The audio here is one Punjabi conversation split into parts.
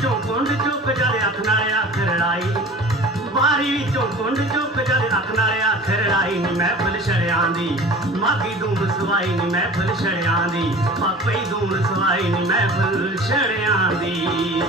ਵਿੱਚੋਂ ਕੁੰਡ ਚੁੱਕ ਜਦ ਅੱਖ ਨਾਲ ਅੱਖ ਲੜਾਈ ਬਾਰੀ ਵਿੱਚੋਂ ਗੁੰਡ ਚੁੱਕ ਜਦ ਅੱਖ ਨਾਲ ਅੱਖ ਰੜਾਈ। ਨੀ ਮਹਿਫਲ ਛੜਿਆਂ ਦੀ ਮਾਗੀ ਧੂਮ ਸਵਾਈ ਨੀ ਮਹਿਫਲ ਛੜਿਆਂ ਦੀ। ਪਾਪੇ ਹੀ ਸਵਾਈ ਨੀ ਮਹਿਫਲ ਛੜਿਆਂ ਦੀ।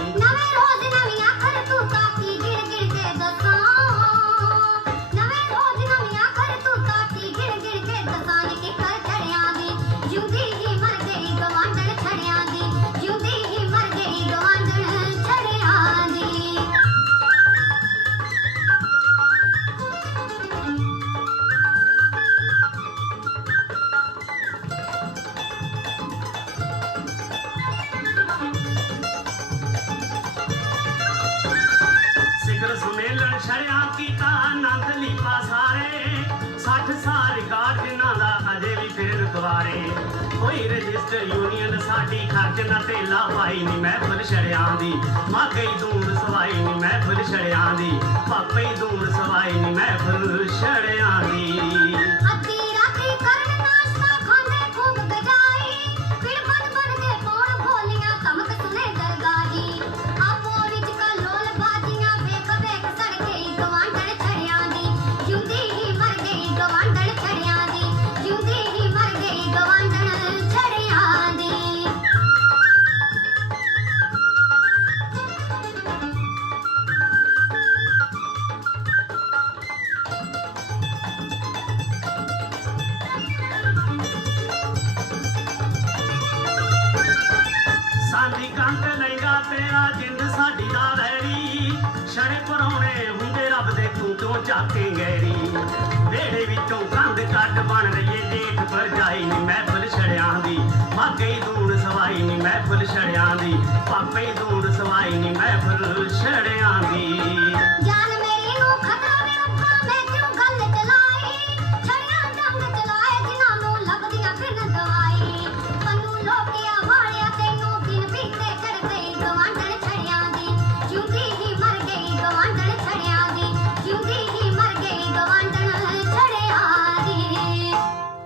ਸਿਖਰ ਸੁਮੇਲਣ ਛੜਿਆਂ ਕੀਤਾ, ਆਨੰਦ ਲੀਪਾ ਸਾਰੇ। 60 ਸਾਲ ਰਿਕਾਰਡ ਜਿਨ੍ਹਾਂ ਦਾ ਅਜੇ ਵੀ ਫਿਰ ਦੁਆਰੇ ਕੋਈ ਰਜਿਸਟਰ ਯੂਨੀਅਨ ਸਾਡੀ ਖਰਚ ਨਾ ਤੇਲਾ ਪਾਈ ਨੀ ਮਹਿਫਲ ਛੜਿਆਂ ਦੀ। ਮਾਗਈ ਦੂਰ ਸਵਾਈ ਨੀ ਮਹਿਫਲ ਛੜਿਆਂ ਦੀ। ਪਾਪੇ ਹੀ ਦੂਰ ਸਵਾਈ ਨੀ ਮਹਿਫਲ ਛੜਿਆਂ ਸਾਡੀ ਕੰਤ ਲੈਂਗਾ ਤੇਰਾ ਜਿੰਦ ਸਾਡੀ ਦਾ ਵੈਰੀ। ਛੜੇ ਪਰੌਣੇ ਹੁੰਦੇ ਰੱਬ ਦੇ ਤੂੰ ਕਿਉਂ ਚਾਕੇ ਗੈਰੀ। ਵੇੜੇ ਵਿੱਚੋਂ ਕੰਧ ਕੱਢ ਬਣ ਰਹੀਏ ਦੇਖ ਪਰ ਜਾਈ ਨੀ ਮਹਿਫਲ ਛੜਿਆਂ ਦੀ। ਮਾਗੇ ਦੂਣ ਸਵਾਈ ਨੀ ਮਹਿਫਲ ਛੜਿਆਂ ਦੀ। ਪਾਪੇ ਦੂਣ ਸਵਾਈ ਨੀ ਮਹਿਫਲ ਛੜਿਆਂ